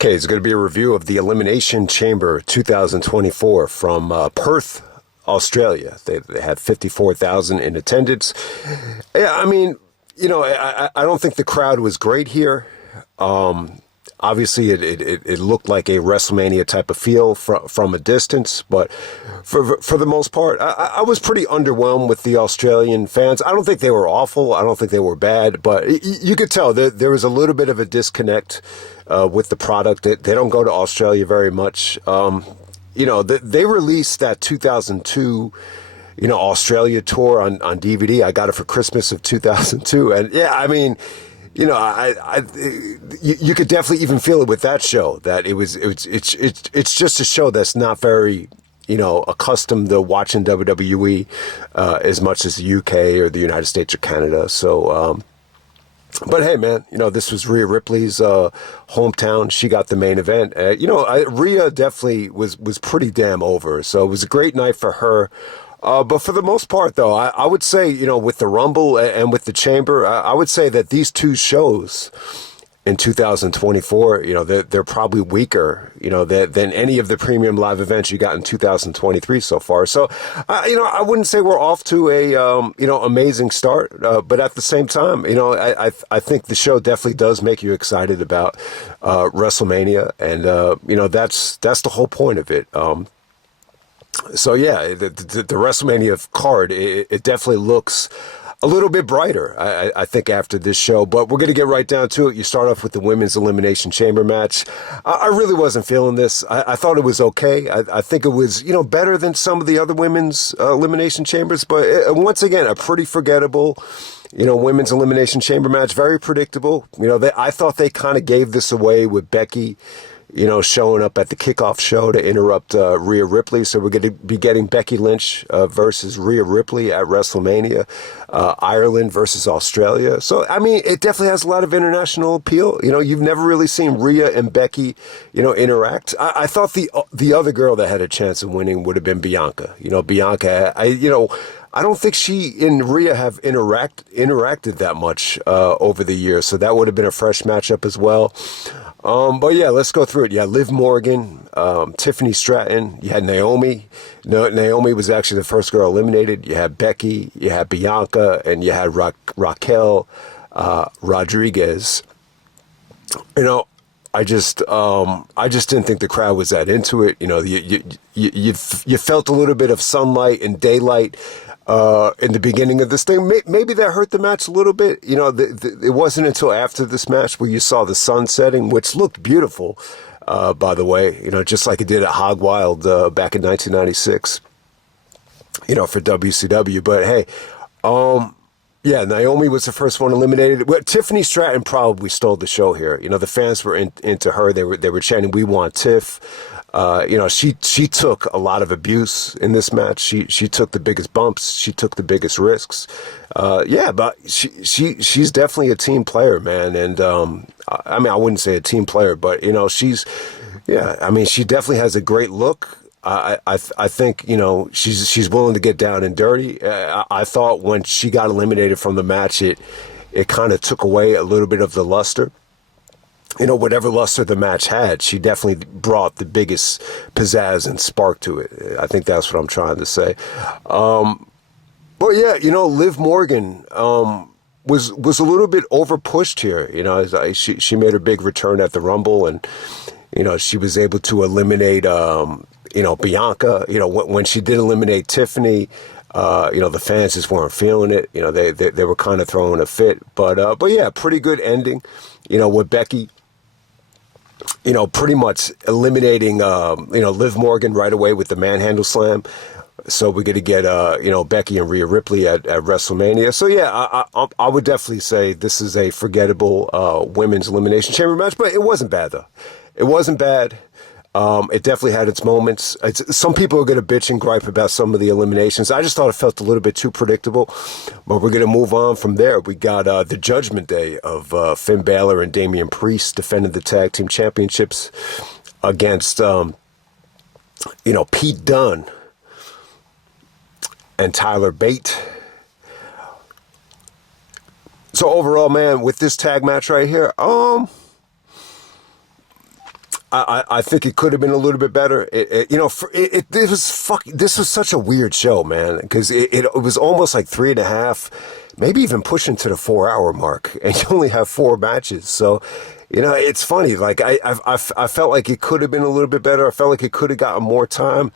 Okay, it's going to be a review of the Elimination Chamber 2024 from Perth, Australia. They had 54,000 in attendance. Yeah, I mean, I don't think the crowd was great here. Obviously, it looked like a WrestleMania type of feel from a distance, but for the most part, I was pretty underwhelmed with the Australian fans. I don't think they were awful. I don't think they were bad, but you could tell there was a little bit of a disconnect with the product. They don't go to Australia very much. They released that 2002 Australia tour on DVD. I got it for Christmas of 2002. And yeah, I mean, you could definitely even feel it with that show, that it's just a show that's not very, accustomed to watching WWE as much as the UK or the United States or Canada. So, but hey, man, this was Rhea Ripley's hometown. She got the main event. Rhea definitely was pretty damn over. So it was a great night for her. But for the most part, though, I would say, with the Rumble and with the Chamber, I would say that these two shows in 2024, they're probably weaker, than any of the premium live events you got in 2023 so far. So, I wouldn't say we're off to a, amazing start. But at the same time, I think the show definitely does make you excited about WrestleMania. And, that's the whole point of it. So yeah, the WrestleMania card, it definitely looks a little bit brighter, I think, after this show. But we're going to get right down to it. You start off with the Women's Elimination Chamber match. I really wasn't feeling this. I thought it was okay. I think it was, better than some of the other Women's Elimination Chambers. But once again, a pretty forgettable, Women's Elimination Chamber match. Very predictable. I thought they kind of gave this away with Becky, showing up at the kickoff show to interrupt Rhea Ripley. So we're going to be getting Becky Lynch versus Rhea Ripley at WrestleMania, Ireland versus Australia. So, I mean, it definitely has a lot of international appeal. You've never really seen Rhea and Becky, interact. I thought the other girl that had a chance of winning would have been Bianca. Bianca, I don't think she and Rhea have interacted that much over the years. So that would have been a fresh matchup as well. But yeah, let's go through it. You had Liv Morgan, Tiffany Stratton, you had Naomi. Naomi was actually the first girl eliminated. You had Becky, you had Bianca, and you had Racquel Rodriguez. I just didn't think the crowd was that into it. You felt a little bit of sunlight and daylight in the beginning of this thing. Maybe that hurt the match a little bit. It wasn't until after this match where you saw the sun setting, which looked beautiful, by the way, just like it did at Hog Wild back in 1996, for WCW. But hey, yeah, Naomi was the first one eliminated. Well, Tiffany Stratton probably stole the show here. The fans were into her. They were chanting, "We want Tiff." She took a lot of abuse in this match. She took the biggest bumps. She took the biggest risks. Yeah, but she's definitely a team player, man. And I mean, I wouldn't say a team player, but she definitely has a great look. I think she's willing to get down and dirty. I thought when she got eliminated from the match, it kind of took away a little bit of the luster. Whatever luster the match had, she definitely brought the biggest pizzazz and spark to it. I think that's what I'm trying to say. But yeah, Liv Morgan was a little bit over pushed here. She made her big return at the Rumble, and she was able to eliminate Bianca. When she did eliminate Tiffany, the fans just weren't feeling it. They were kind of throwing a fit. But yeah, pretty good ending. With Becky, pretty much eliminating, Liv Morgan right away with the manhandle slam. So we're going to get, Becky and Rhea Ripley at WrestleMania. So yeah, I would definitely say this is a forgettable women's elimination chamber match, but it wasn't bad though. It wasn't bad. It definitely had its moments. Some people are going to bitch and gripe about some of the eliminations. I just thought it felt a little bit too predictable, but we're going to move on from there. We got the Judgment Day of Finn Balor and Damien Priest defending the tag team championships against, Pete Dunne and Tyler Bate. So overall, man, with this tag match right here, I think it could have been a little bit better. This was such a weird show, man, because it was almost like 3.5, maybe even pushing to the 4 hour mark, and you only have 4 matches. So, it's funny. Like I felt like it could have been a little bit better. I felt like it could have gotten more time.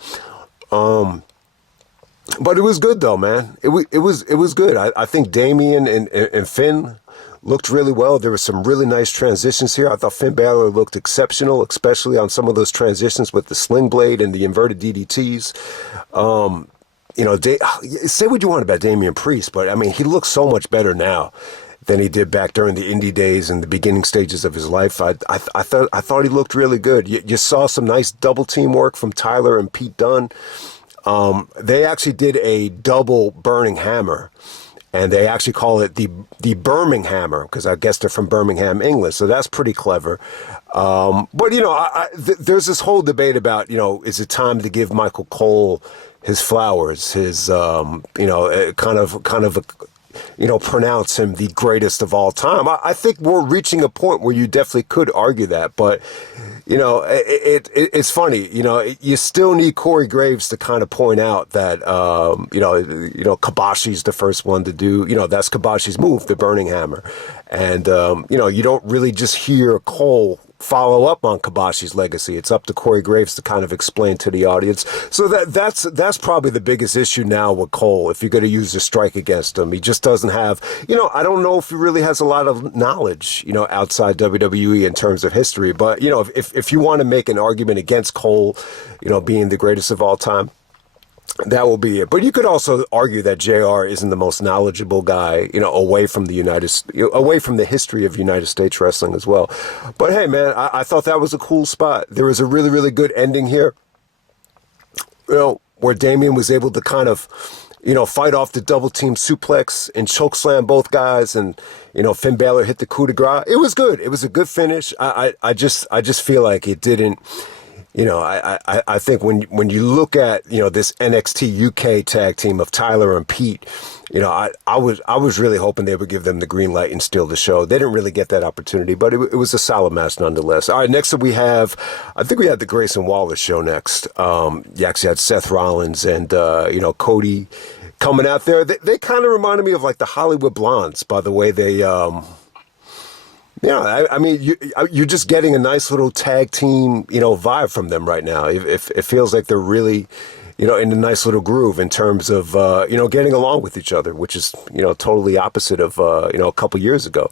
But it was good though, man. It was good. I think Damien and Finn looked really well. There were some really nice transitions here. I thought Finn Balor looked exceptional, especially on some of those transitions with the sling blade and the inverted DDTs. Say what you want about Damian Priest, but I mean, he looks so much better now than he did back during the indie days and the beginning stages of his life. I thought he looked really good. You saw some nice double team work from Tyler and Pete Dunne. They actually did a double burning hammer, and they actually call it the Birmingham Hammer, because I guess they're from Birmingham, England. So that's pretty clever. But there's this whole debate about, is it time to give Michael Cole his flowers, his pronounce him the greatest of all time. I think we're reaching a point where you definitely could argue that, but it's funny. You still need Corey Graves to kind of point out that Kabashi's the first one to do. That's Kabashi's move, the Burning Hammer, and you don't really just hear Cole follow up on Kabashi's legacy. It's up to Corey Graves to kind of explain to the audience. So that's probably the biggest issue now with Cole. If you're going to use a strike against him, he just doesn't have, I don't know if he really has a lot of knowledge, outside WWE in terms of history. But, if you want to make an argument against Cole, being the greatest of all time, that will be it. But you could also argue that JR isn't the most knowledgeable guy, away from the history of United States wrestling as well. But hey, man, I thought that was a cool spot. There was a really, really good ending here, where Damien was able to kind of, fight off the double team suplex and chokeslam both guys, and Finn Balor hit the coup de grace. It was good. It was a good finish. I just feel like it didn't. I think when you look at, this NXT UK tag team of Tyler and Pete, I was really hoping they would give them the green light and steal the show. They didn't really get that opportunity, but it was a solid match nonetheless. All right, next up we have the Grayson Waller show next. You actually had Seth Rollins and, Cody coming out there. They kind of reminded me of like the Hollywood Blondes by the way they, I mean, you're just getting a nice little tag team, vibe from them right now. It feels like they're really, in a nice little groove in terms of, getting along with each other, which is, totally opposite of, a couple years ago.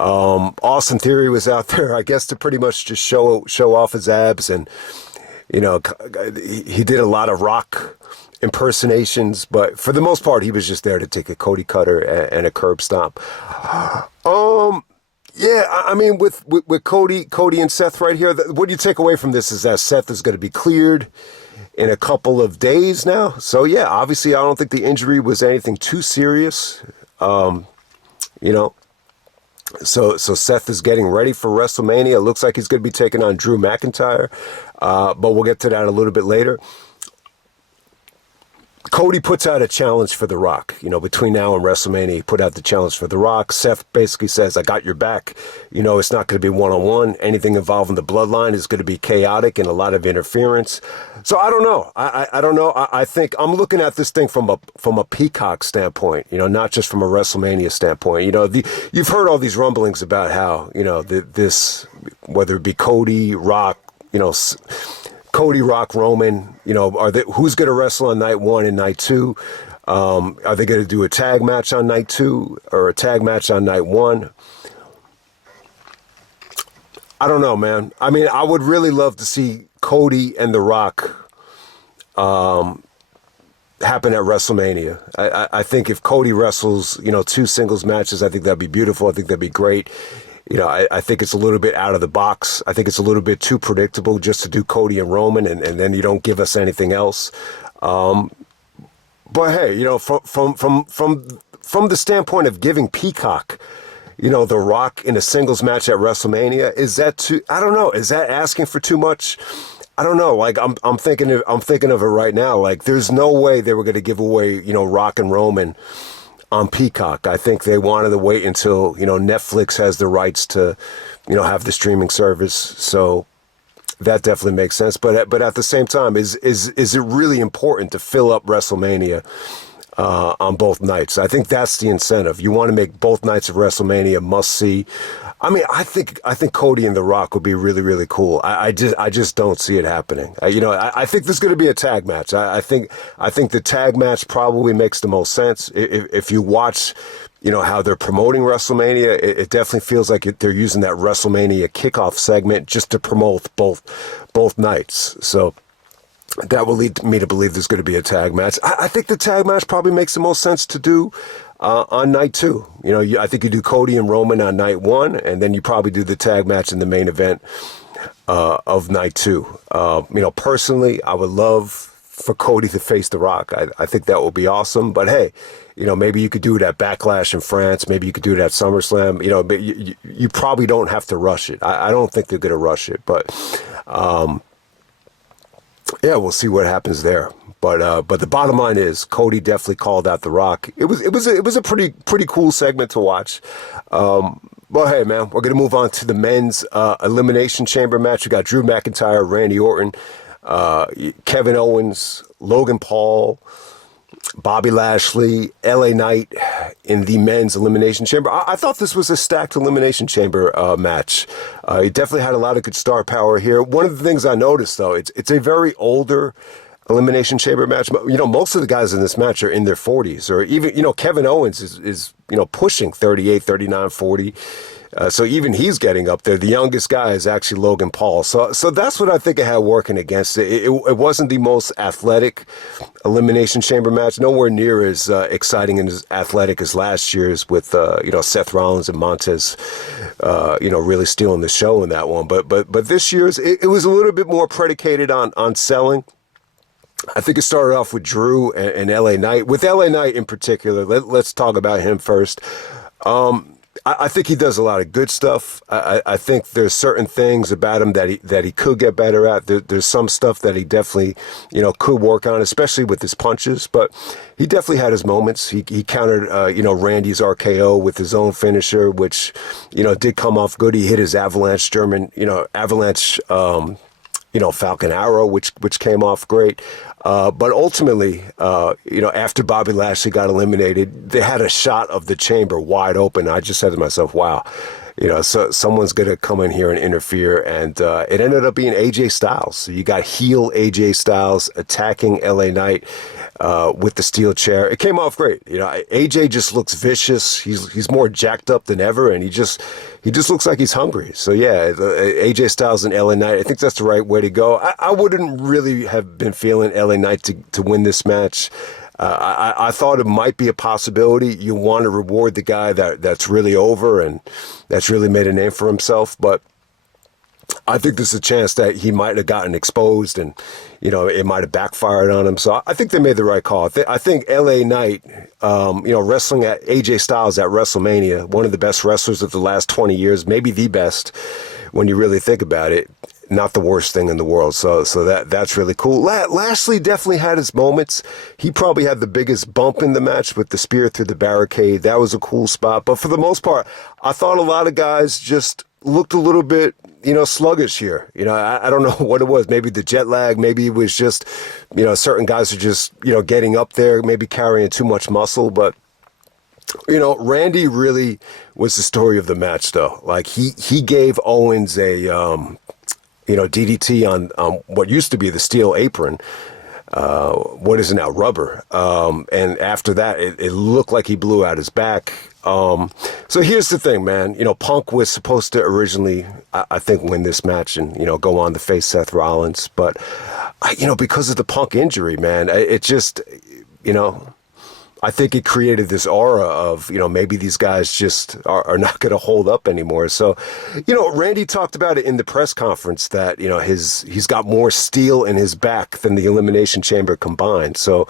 Austin Theory was out there, I guess, to pretty much just show off his abs, and, he did a lot of Rock impersonations, but for the most part, he was just there to take a Cody cutter and a curb stomp. Yeah, I mean, with Cody and Seth right here, what do you take away from this is that Seth is going to be cleared in a couple of days now. So, yeah, obviously, I don't think the injury was anything too serious, So Seth is getting ready for WrestleMania. It looks like he's going to be taking on Drew McIntyre, but we'll get to that a little bit later. Cody puts out a challenge for The Rock. Between now and WrestleMania, he put out the challenge for The Rock. Seth basically says, I got your back. It's not going to be one-on-one. Anything involving the bloodline is going to be chaotic and a lot of interference. So I don't know. I don't know. I think I'm looking at this thing from a Peacock standpoint, not just from a WrestleMania standpoint. You've heard all these rumblings about how, this, whether it be Cody, Rock, Cody, Rock, Roman, who's going to wrestle on night 1 and night 2? Are they going to do a tag match on night 2 or a tag match on night 1? I don't know, man. I mean, I would really love to see Cody and The Rock happen at WrestleMania. I think if Cody wrestles, 2 singles matches, I think that'd be beautiful. I think that'd be great. I think it's a little bit out of the box. I think it's a little bit too predictable just to do Cody and Roman, and then you don't give us anything else. But hey, from the standpoint of giving Peacock, The Rock in a singles match at WrestleMania, is that too? I don't know. Is that asking for too much? I don't know. Like I'm thinking of it right now. Like there's no way they were going to give away, Rock and Roman on Peacock. I think they wanted to wait until, Netflix has the rights to, have the streaming service. So That definitely makes sense. But at the same time, is it really important to fill up WrestleMania on both nights? I think that's the incentive. You want to make both nights of WrestleMania must see. I mean, I think Cody and The Rock would be really, really cool. I just don't see it happening. I think there's going to be a tag match. I think the tag match probably makes the most sense. If you watch, how they're promoting WrestleMania, it definitely feels like they're using that WrestleMania kickoff segment just to promote both nights. So that will lead me to believe there's going to be a tag match. I think the tag match probably makes the most sense to do on night 2. I think you do Cody and Roman on night 1, and then you probably do the tag match in the main event of night 2. Personally, I would love for Cody to face The Rock. I think that would be awesome. But hey, maybe you could do it at Backlash in France. Maybe you could do it at SummerSlam. But you probably don't have to rush it. I don't think they're going to rush it. But yeah, we'll see what happens there. But the bottom line is Cody definitely called out The Rock. It was a pretty cool segment to watch. Well, hey man, we're gonna move on to the men's Elimination Chamber match. We got Drew McIntyre, Randy Orton, Kevin Owens, Logan Paul, Bobby Lashley, LA Knight in the men's Elimination Chamber. I thought this was a stacked Elimination Chamber match. It definitely had a lot of good star power here. One of the things I noticed, though, it's a very older Elimination Chamber match. Most of the guys in this match are in their 40s, or even, Kevin Owens is pushing 38, 39, 40. So even he's getting up there. The youngest guy is actually Logan Paul. So that's what I think it had working against it. It wasn't the most athletic Elimination Chamber match. Nowhere near as exciting and as athletic as last year's with, Seth Rollins and Montez, really stealing the show in that one. But this year's, it was a little bit more predicated on selling. I think it started off with Drew and LA Knight. With LA Knight in particular, let's talk about him first. I think he does a lot of good stuff. I think there's certain things about him that he could get better at. There's some stuff that he definitely, could work on, especially with his punches. But he definitely had his moments. He countered, Randy's RKO with his own finisher, which, did come off good. He hit his avalanche Falcon Arrow, which came off great. But ultimately, after Bobby Lashley got eliminated, they had a shot of the chamber wide open. I just said to myself, wow, so someone's going to come in here and interfere. And it ended up being AJ Styles. So you got heel AJ Styles attacking LA Knight with the steel chair. It came off great. AJ just looks vicious. He's more jacked up than ever, and he just looks like he's hungry. So yeah, AJ Styles and LA Knight, I think that's the right way to go. I wouldn't really have been feeling LA Knight to win this match. I thought it might be a possibility. You want to reward the guy that's really over and that's really made a name for himself, but I think there's a chance that he might have gotten exposed and, it might have backfired on him. So I think they made the right call. I think LA Knight, wrestling at AJ Styles at WrestleMania, one of the best wrestlers of the last 20 years, maybe the best when you really think about it. Not the worst thing in the world. So that's really cool. Lashley definitely had his moments. He probably had the biggest bump in the match with the spear through the barricade. That was a cool spot. But for the most part, I thought a lot of guys just looked a little bit, sluggish here. I don't know what it was. Maybe the jet lag. Maybe it was just, certain guys are just, getting up there, maybe carrying too much muscle. But Randy really was the story of the match, though. Like he gave Owens a DDT on what used to be the steel apron. What is it now? Rubber. And after that, it looked like he blew out his back. So here's the thing, man. Punk was supposed to originally, I think, win this match and, go on to face Seth Rollins. But, because of the Punk injury, man, it just, I think it created this aura of, maybe these guys just are not going to hold up anymore. So, Randy talked about it in the press conference that, he's got more steel in his back than the Elimination Chamber combined. So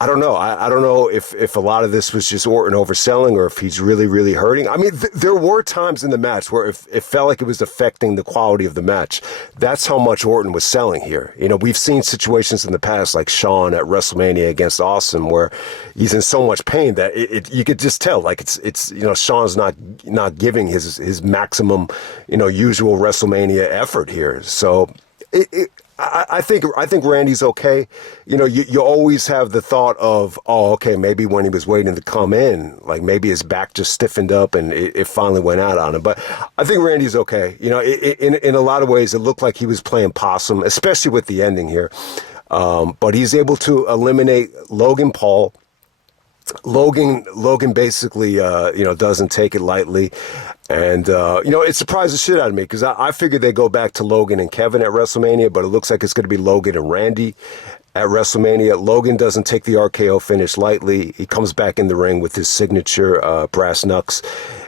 I don't know. I don't know if a lot of this was just Orton overselling or if he's really, really hurting. I mean, there were times in the match where it felt like it was affecting the quality of the match. That's how much Orton was selling here. We've seen situations in the past like Shawn at WrestleMania against Austin where he's in so much pain that you could just tell like it's Shawn's not giving his maximum, usual WrestleMania effort here. So I think Randy's okay. You know, you always have the thought of, oh, okay, maybe when he was waiting to come in, like maybe his back just stiffened up and it finally went out on him. But I think Randy's okay. You know, in a lot of ways, it looked like he was playing possum, especially with the ending here. But he's able to eliminate Logan Paul. Logan basically, doesn't take it lightly. And, it surprised the shit out of me because I figured they'd go back to Logan and Kevin at WrestleMania, but it looks like it's going to be Logan and Randy at WrestleMania. Logan doesn't take the RKO finish lightly. He comes back in the ring with his signature brass knucks,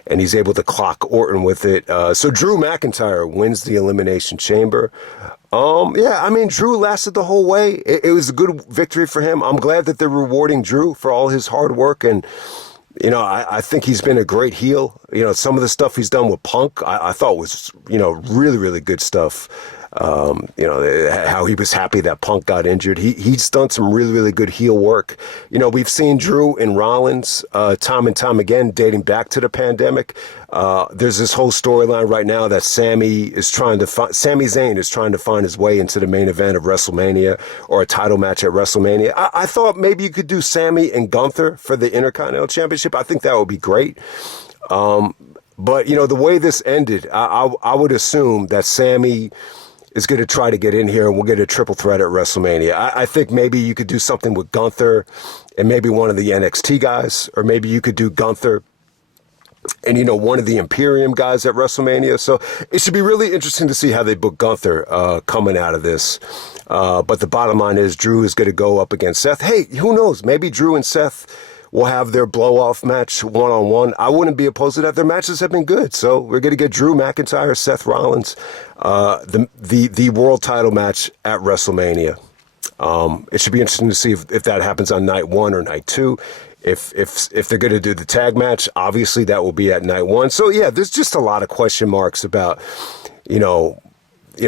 and he's able to clock Orton with it. So Drew McIntyre wins the Elimination Chamber. Drew lasted the whole way. It was a good victory for him. I'm glad that they're rewarding Drew for all his hard work. And, I think he's been a great heel. Some of the stuff he's done with Punk, I thought was, really, really good stuff. How he was happy that Punk got injured. He's done some really, really good heel work. We've seen Drew and Rollins time and time again, dating back to the pandemic. There's this whole storyline right now that Sami Zayn is trying to find his way into the main event of WrestleMania or a title match at WrestleMania. I thought maybe you could do Sami and Gunther for the Intercontinental Championship. I think that would be great. But the way this ended, I would assume that Sami is going to try to get in here and we'll get a triple threat at WrestleMania. I think maybe you could do something with Gunther and maybe one of the NXT guys, or maybe you could do Gunther and, one of the Imperium guys at WrestleMania. So it should be really interesting to see how they book Gunther coming out of this. But the bottom line is Drew is going to go up against Seth. Hey, who knows? Maybe Drew and Seth will have their blow-off match one-on-one. I wouldn't be opposed to that. Their matches have been good. So we're going to get Drew McIntyre, Seth Rollins, the world title match at WrestleMania. It should be interesting to see if that happens on night one or night two. If they're going to do the tag match, obviously that will be at night one. So, yeah, there's just a lot of question marks about,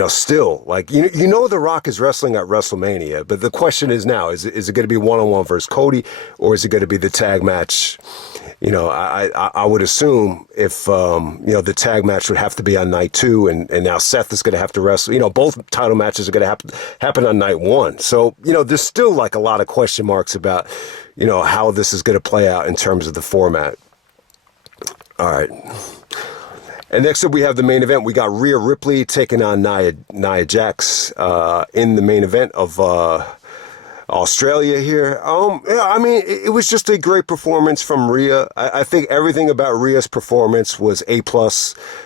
still, like, The Rock is wrestling at WrestleMania, but the question is now, is it going to be one-on-one versus Cody, or is it going to be the tag match? I would assume if, the tag match would have to be on night two, and now Seth is going to have to wrestle. Both title matches are going to happen on night one. So, there's still, like, a lot of question marks about, how this is going to play out in terms of the format. All right. And next up, we have the main event. We got Rhea Ripley taking on Nia Jax in the main event of Australia here. It was just a great performance from Rhea. I think everything about Rhea's performance was A+,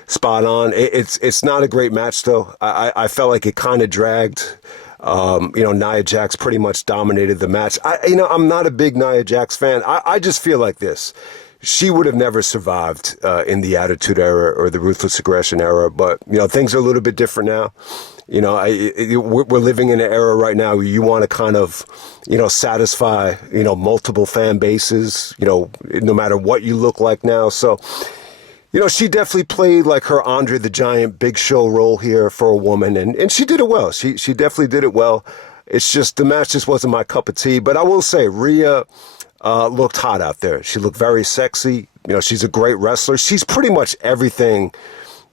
spot on. It's not a great match, though. I felt like it kind of dragged. Nia Jax pretty much dominated the match. I'm not a big Nia Jax fan. I just feel like this. She would have never survived in the Attitude Era or the Ruthless Aggression Era, but things are a little bit different now. We're living in an era right now where you want to kind of, satisfy, multiple fan bases, no matter what you look like now. So, she definitely played like her Andre the Giant Big Show role here for a woman, and she did it well. She definitely did it well. It's just the match just wasn't my cup of tea. But I will say, Rhea looked hot out there. She looked very sexy. She's a great wrestler. She's pretty much everything,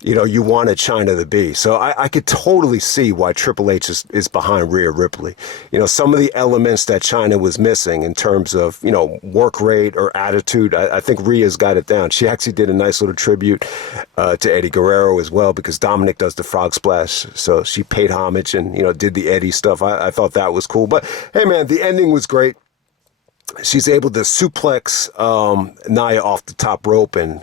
you wanted China to be. So I could totally see why Triple H is behind Rhea Ripley. Some of the elements that China was missing in terms of, work rate or attitude, I think Rhea's got it down. She actually did a nice little tribute to Eddie Guerrero as well, because Dominic does the frog splash. So she paid homage and, did the Eddie stuff. I thought that was cool. But hey, man, the ending was great. She's able to suplex Nia off the top rope, and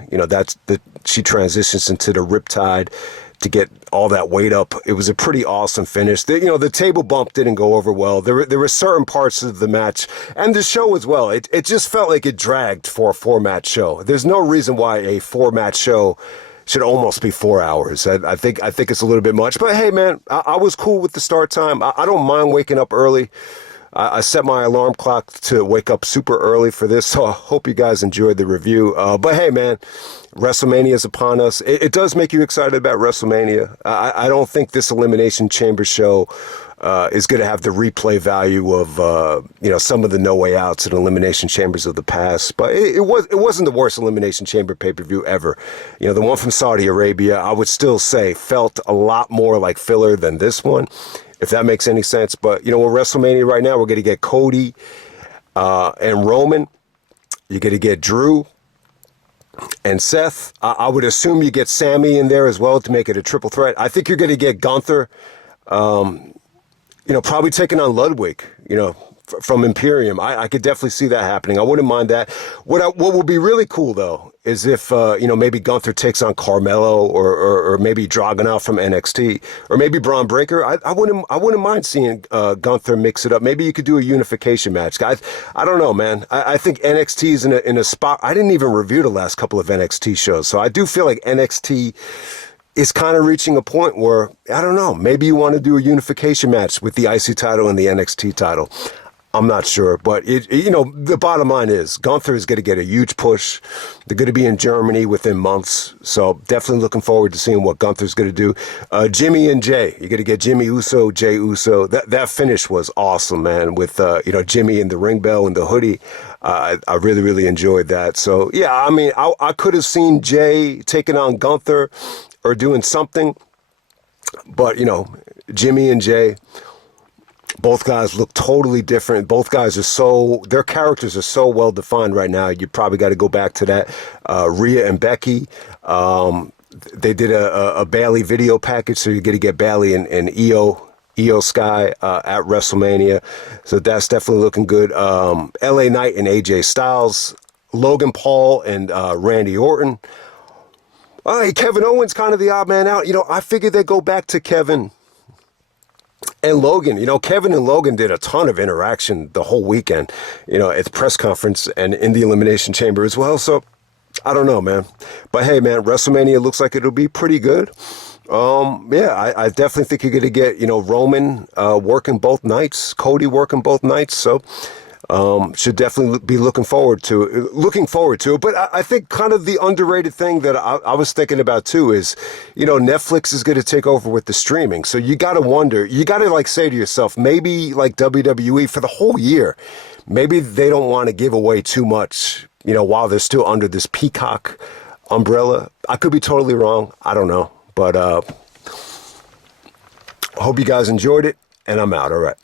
she transitions into the Riptide to get all that weight up. It was a pretty awesome finish. The table bump didn't go over well. There were certain parts of the match and the show as well. It just felt like it dragged for a 4-match show. There's no reason why a 4-match show should almost be 4 hours. I think it's a little bit much. But hey, man, I was cool with the start time. I don't mind waking up early. I set my alarm clock to wake up super early for this, so I hope you guys enjoyed the review. But hey, man, WrestleMania is upon us. It does make you excited about WrestleMania. I don't think this Elimination Chamber show is going to have the replay value of some of the No Way Outs and Elimination Chambers of the past. But it wasn't the worst Elimination Chamber pay-per-view ever. The one from Saudi Arabia, I would still say, felt a lot more like filler than this one. if that makes any sense. But, with WrestleMania right now, we're going to get Cody and Roman. You're going to get Drew and Seth. I would assume you get Sammy in there as well to make it a triple threat. I think you're going to get Gunther, probably taking on Ludwig, from Imperium. I could definitely see that happening. I wouldn't mind that. What would be really cool, though, is if, maybe Gunther takes on Carmelo or maybe Dragunov from NXT or maybe Braun Breaker. I wouldn't mind seeing Gunther mix it up. Maybe you could do a unification match, guys. I don't know, man. I think NXT is in a spot. I didn't even review the last couple of NXT shows, so I do feel like NXT is kind of reaching a point where, I don't know, maybe you want to do a unification match with the IC title and the NXT title. I'm not sure, but the bottom line is Gunther is going to get a huge push. They're going to be in Germany within months, so definitely looking forward to seeing what Gunther's going to do. Jimmy and Jay, you're going to get Jimmy Uso, Jay Uso. That finish was awesome, man. With Jimmy in the ring bell and the hoodie, I really really enjoyed that. So yeah, I mean, I could have seen Jay taking on Gunther or doing something, but Jimmy and Jay. Both guys look totally different. Both guys their characters are so well defined right now. You probably got to go back to that. Rhea and Becky, they did a Bailey video package, so you're going to get Bailey and Io Sky at WrestleMania. So that's definitely looking good. LA Knight and AJ Styles, Logan Paul and Randy Orton. Kevin Owens kind of the odd man out. I figured they'd go back to Kevin and Logan. Kevin and Logan did a ton of interaction the whole weekend, at the press conference and in the Elimination Chamber as well. So, I don't know, man. But hey, man, WrestleMania looks like it'll be pretty good. I definitely think you're going to get, Roman working both nights, Cody working both nights. So, should definitely be looking forward to it. But I think kind of the underrated thing that I was thinking about too is, Netflix is going to take over with the streaming. So you got to wonder, you got to say to yourself, maybe like WWE for the whole year, maybe they don't want to give away too much, while they're still under this Peacock umbrella. I could be totally wrong. I don't know. But hope you guys enjoyed it, and I'm out. All right.